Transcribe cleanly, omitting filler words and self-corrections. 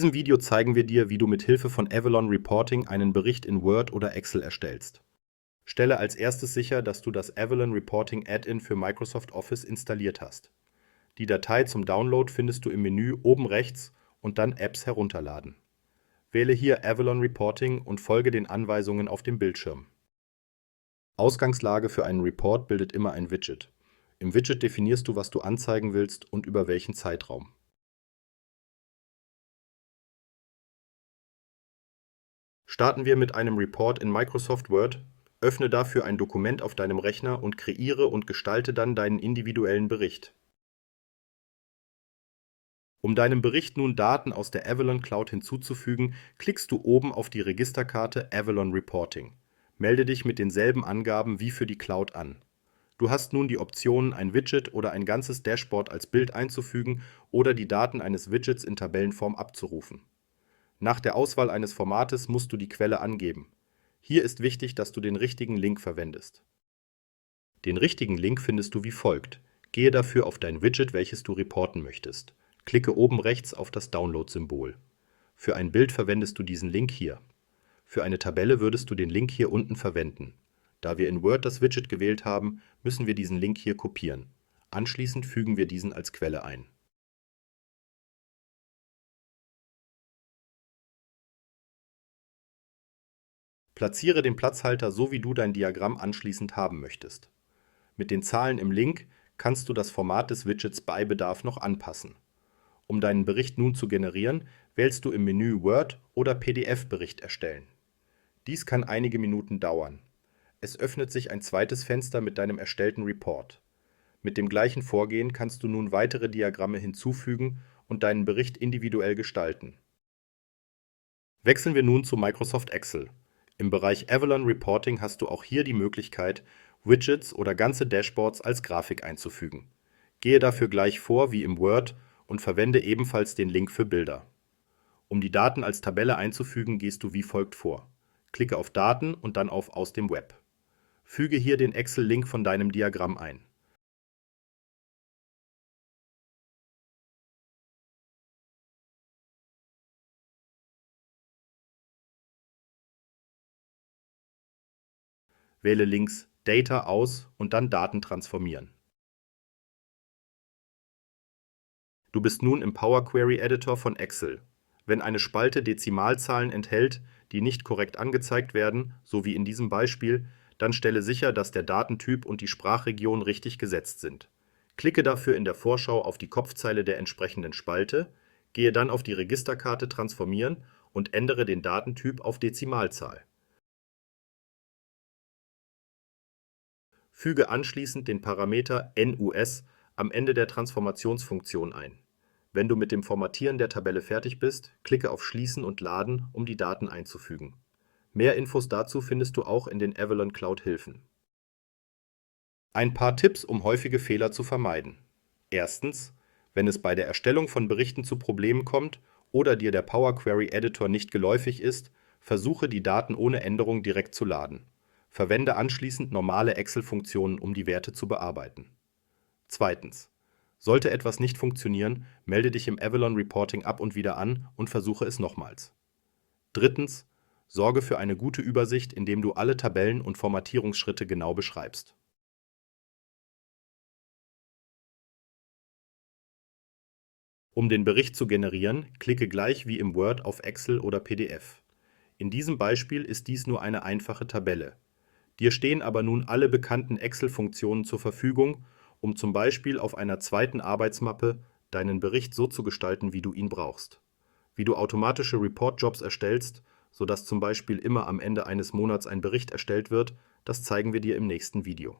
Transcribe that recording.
diesem Video zeigen wir dir, wie du mit Hilfe von Avalon Reporting einen Bericht in Word oder Excel erstellst. Stelle als erstes sicher, dass du das Avalon Reporting Add-in für Microsoft Office installiert hast. Die Datei zum Download findest du im Menü oben rechts und dann Apps herunterladen. Wähle hier Avalon Reporting und folge den Anweisungen auf dem Bildschirm. Ausgangslage für einen Report bildet immer ein Widget. Im Widget definierst du, was du anzeigen willst und über welchen Zeitraum. Starten wir mit einem Report in Microsoft Word. Öffne dafür ein Dokument auf deinem Rechner und kreiere und gestalte dann deinen individuellen Bericht. Um deinem Bericht nun Daten aus der Avalon Cloud hinzuzufügen, klickst du oben auf die Registerkarte Avalon Reporting. Melde dich mit denselben Angaben wie für die Cloud an. Du hast nun die Optionen, ein Widget oder ein ganzes Dashboard als Bild einzufügen oder die Daten eines Widgets in Tabellenform abzurufen. Nach der Auswahl eines Formates musst du die Quelle angeben. Hier ist wichtig, dass du den richtigen Link verwendest. Den richtigen Link findest du wie folgt. Gehe dafür auf dein Widget, welches du reporten möchtest. Klicke oben rechts auf das Download-Symbol. Für ein Bild verwendest du diesen Link hier. Für eine Tabelle würdest du den Link hier unten verwenden. Da wir in Word das Widget gewählt haben, müssen wir diesen Link hier kopieren. Anschließend fügen wir diesen als Quelle ein. Platziere den Platzhalter so, wie du dein Diagramm anschließend haben möchtest. Mit den Zahlen im Link kannst du das Format des Widgets bei Bedarf noch anpassen. Um deinen Bericht nun zu generieren, wählst du im Menü Word oder PDF-Bericht erstellen. Dies kann einige Minuten dauern. Es öffnet sich ein zweites Fenster mit deinem erstellten Report. Mit dem gleichen Vorgehen kannst du nun weitere Diagramme hinzufügen und deinen Bericht individuell gestalten. Wechseln wir nun zu Microsoft Excel. Im Bereich Avalon Reporting hast du auch hier die Möglichkeit, Widgets oder ganze Dashboards als Grafik einzufügen. Gehe dafür gleich vor wie im Word und verwende ebenfalls den Link für Bilder. Um die Daten als Tabelle einzufügen, gehst du wie folgt vor. Klicke auf Daten und dann auf Aus dem Web. Füge hier den Excel-Link von deinem Diagramm ein. Wähle links Data aus und dann Daten transformieren. Du bist nun im Power Query Editor von Excel. Wenn eine Spalte Dezimalzahlen enthält, die nicht korrekt angezeigt werden, so wie in diesem Beispiel, dann stelle sicher, dass der Datentyp und die Sprachregion richtig gesetzt sind. Klicke dafür in der Vorschau auf die Kopfzeile der entsprechenden Spalte, gehe dann auf die Registerkarte Transformieren und ändere den Datentyp auf Dezimalzahl. Füge anschließend den Parameter NUS am Ende der Transformationsfunktion ein. Wenn du mit dem Formatieren der Tabelle fertig bist, klicke auf Schließen und Laden, um die Daten einzufügen. Mehr Infos dazu findest du auch in den Avalon Cloud Hilfen. Ein paar Tipps, um häufige Fehler zu vermeiden. Erstens, wenn es bei der Erstellung von Berichten zu Problemen kommt oder dir der Power Query Editor nicht geläufig ist, versuche die Daten ohne Änderung direkt zu laden. Verwende anschließend normale Excel-Funktionen, um die Werte zu bearbeiten. Zweitens, sollte etwas nicht funktionieren, melde dich im Avalon Reporting ab und wieder an und versuche es nochmals. Drittens, sorge für eine gute Übersicht, indem du alle Tabellen und Formatierungsschritte genau beschreibst. Um den Bericht zu generieren, klicke gleich wie im Word auf Excel oder PDF. In diesem Beispiel ist dies nur eine einfache Tabelle. Dir stehen aber nun alle bekannten Excel-Funktionen zur Verfügung, um zum Beispiel auf einer zweiten Arbeitsmappe deinen Bericht so zu gestalten, wie du ihn brauchst. Wie du automatische Report-Jobs erstellst, sodass zum Beispiel immer am Ende eines Monats ein Bericht erstellt wird, das zeigen wir dir im nächsten Video.